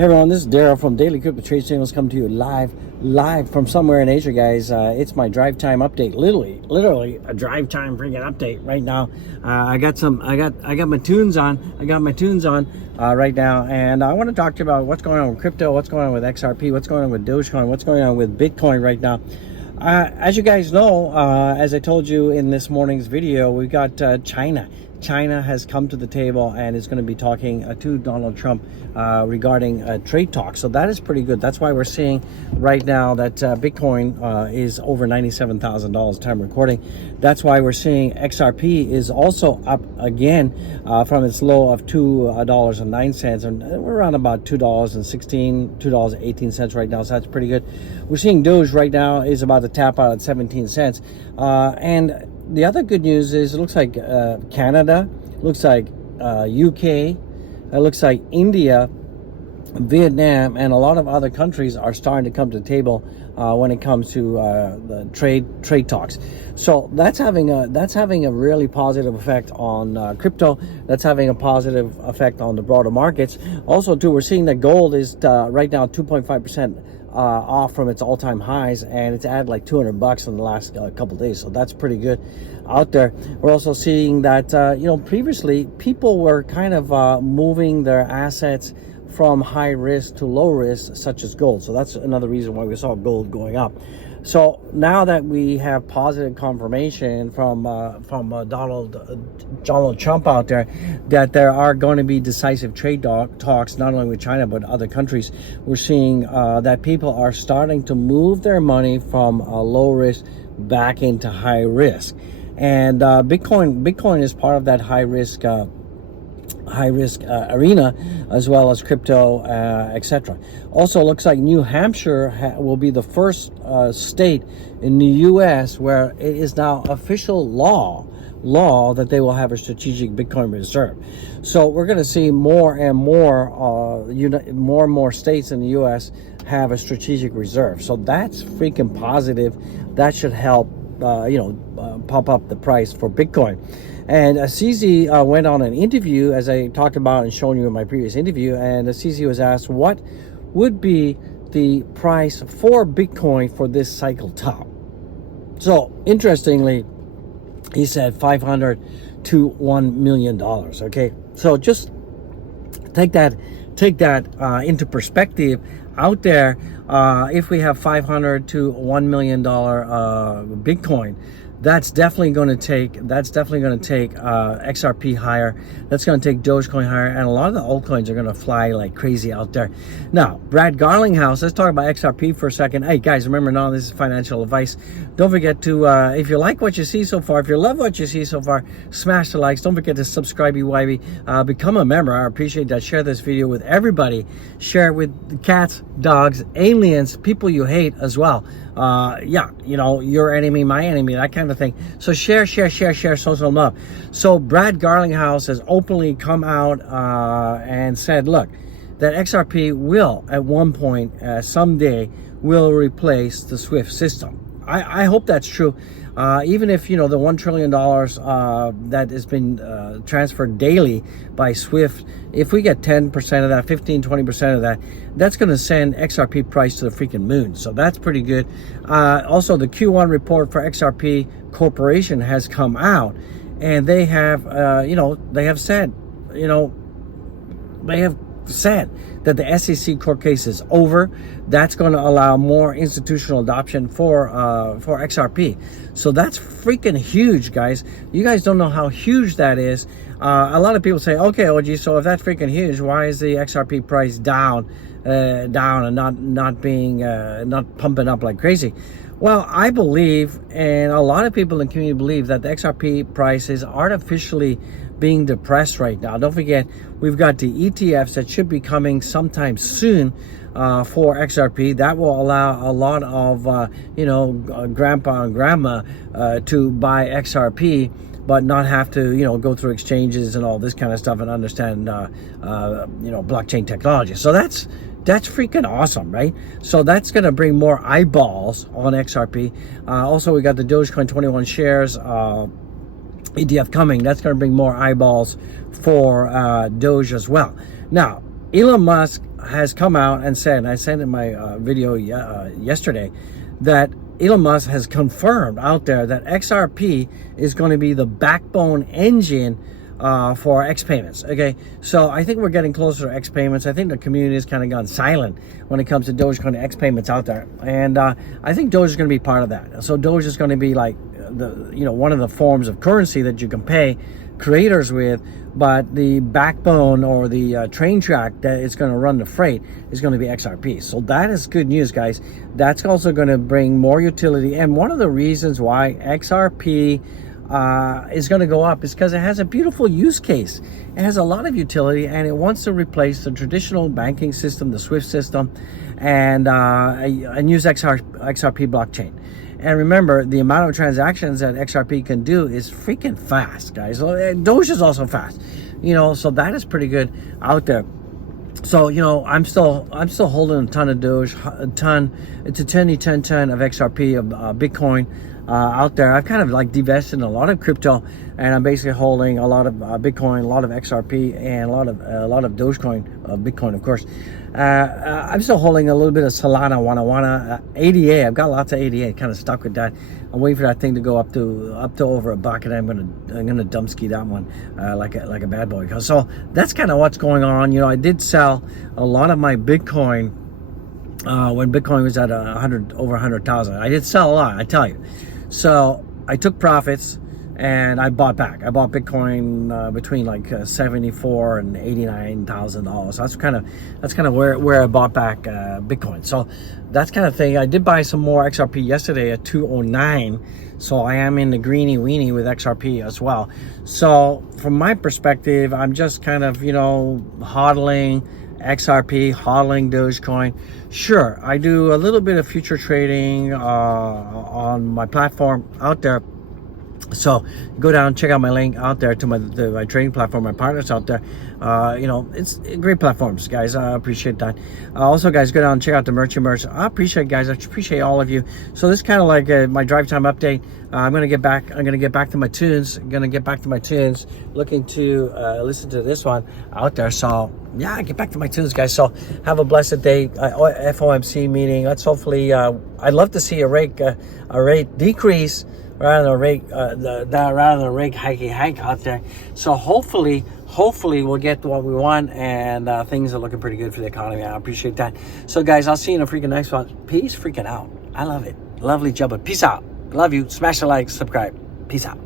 Hey everyone, this is Daryl from Daily Crypto Trade Channels, coming to you live from somewhere in Asia, guys. It's my drive time update, literally a drive time freaking update right now. I got my tunes on. I got my tunes on right now, and I want to talk to you about what's going on with crypto, what's going on with XRP, what's going on with Dogecoin, what's going on with Bitcoin right now. As you guys know, as I told you in this morning's video, we got China. China has come to the table and is going to be talking to Donald Trump regarding trade talks. So that is pretty good. That's why we're seeing right now that Bitcoin is over $97,000 time recording. That's why we're seeing XRP is also up again from its low of $2.09, and we're around about $2.18 right now. So that's pretty good. We're seeing Doge right now is about to tap out at 17 cents. And the other good news is it looks like Canada, looks like UK, it looks like India, Vietnam, and a lot of other countries are starting to come to the table when it comes to the trade talks. So that's having a really positive effect on crypto. That's having a positive effect on the broader markets. Also, too, we're seeing that gold is right now 2.5% off from its all-time highs, and it's added like $200 in the last couple days. So that's pretty good out there. We're also seeing that previously people were kind of moving their assets from high risk to low risk, such as gold. So that's another reason why we saw gold going up. So now that we have positive confirmation from Donald Trump out there that there are going to be decisive trade talks, not only with China but other countries, we're seeing that people are starting to move their money from low risk back into high risk, and Bitcoin is part of that high risk arena, as well as crypto, etc. Also, looks like New Hampshire will be the first state in the U.S. where it is now official law that they will have a strategic Bitcoin reserve. So we're going to see more and more states in the U.S. have a strategic reserve. So that's freaking positive. That should help pop up the price for Bitcoin. And CZ went on an interview, as I talked about and shown you in my previous interview, and CZ was asked what would be the price for Bitcoin for this cycle top. So interestingly, he said $500 to $1 million. Okay, so just take that into perspective out there. If we have $500 to $1 million Bitcoin, that's definitely going to take XRP higher. That's going to take Dogecoin higher, and a lot of the altcoins are going to fly like crazy out there. Now, Brad Garlinghouse, let's talk about XRP for a second. Hey guys, remember, none of this is financial advice. Don't forget to, if you like what you see so far, if you love what you see so far, smash the likes. Don't forget to subscribe, become a member. I appreciate that. Share this video with everybody. Share it with cats, dogs, aliens, people you hate as well. Your enemy, my enemy, that kind of thing. So share social love. So Brad Garlinghouse has openly come out and said, look, that XRP will at one point someday will replace the SWIFT system. I hope that's true. Even if the $1 trillion that has been transferred daily by SWIFT, if we get 10% of that, 15-20% of that, that's going to send XRP price to the freaking moon. So that's pretty good. Also, the Q1 report for XRP Corporation has come out, and they have said that the SEC court case is over. That's going to allow more institutional adoption for XRP. So that's freaking huge, guys. You guys don't know how huge that is. A lot of people say, okay, OG, so if that's freaking huge, why is the XRP price down and not pumping up like crazy? Well, I believe, and a lot of people in the community believe, that the XRP price is artificially being depressed right now. Don't forget, we've got the ETFs that should be coming sometime soon for XRP. That will allow a lot of grandpa and grandma to buy XRP, but not have to go through exchanges and all this kind of stuff and understand blockchain technology. So that's freaking awesome, right? So that's going to bring more eyeballs on XRP. Also, we got the Dogecoin 21 shares ETF coming. That's going to bring more eyeballs for Doge as well. Now, Elon Musk has come out and said, and I said in my video yesterday, that Elon Musk has confirmed out there that XRP is going to be the backbone engine for X payments. Okay, so I think we're getting closer to X payments. I think the community has kind of gone silent when it comes to Dogecoin X payments out there, and I think Doge is going to be part of that. So Doge is going to be like one of the forms of currency that you can pay creators with, but the backbone or the train track that is going to run the freight is going to be XRP. So that is good news, guys. That's also going to bring more utility, and one of the reasons why XRP is going to go up is because it has a beautiful use case. It has a lot of utility, and it wants to replace the traditional banking system, the SWIFT system, and use XRP blockchain. And remember, the amount of transactions that XRP can do is freaking fast, guys. Doge is also fast, so that is pretty good out there. So I'm still holding a ton of Doge, it's a 10 of XRP of Bitcoin out there. I've kind of like divested in a lot of crypto, and I'm basically holding a lot of Bitcoin, a lot of XRP, and a lot of Dogecoin, Bitcoin, of course. I'm still holding a little bit of Solana, Wana, ADA. I've got lots of ADA. Kind of stuck with that. I'm waiting for that thing to go up to over $1, and I'm gonna dump ski that one like a bad boy. So that's kind of what's going on. I did sell a lot of my Bitcoin when Bitcoin was at over 100,000. I did sell a lot, I tell you. So I took profits and I bought back. I bought Bitcoin between like $74,000 and $89,000. So that's kind of where I bought back Bitcoin. So that's kind of thing. I did buy some more XRP yesterday at 209. So I am in the greeny weenie with XRP as well. So from my perspective, I'm just kind of hodling XRP, hodling Dogecoin. Sure, I do a little bit of future trading on my platform out there. So go down, check out my link out there to my trading platform, my partners out there. It's great platforms, guys. I appreciate that. Also, guys, go down and check out the merch. I appreciate, guys. I appreciate all of you. So this is kind of like my drive time update. I'm gonna get back to my tunes. Looking to listen to this one out there. So yeah, get back to my tunes, guys. So have a blessed day. FOMC meeting. Let's hopefully. I'd love to see a rate decrease rather than a rate hike out there. So hopefully we'll get what we want, and things are looking pretty good for the economy. I appreciate that. So guys, I'll see you in the freaking next one. Peace freaking out. I love it. Lovely job. Peace out. Love you. Smash the like, subscribe. Peace out.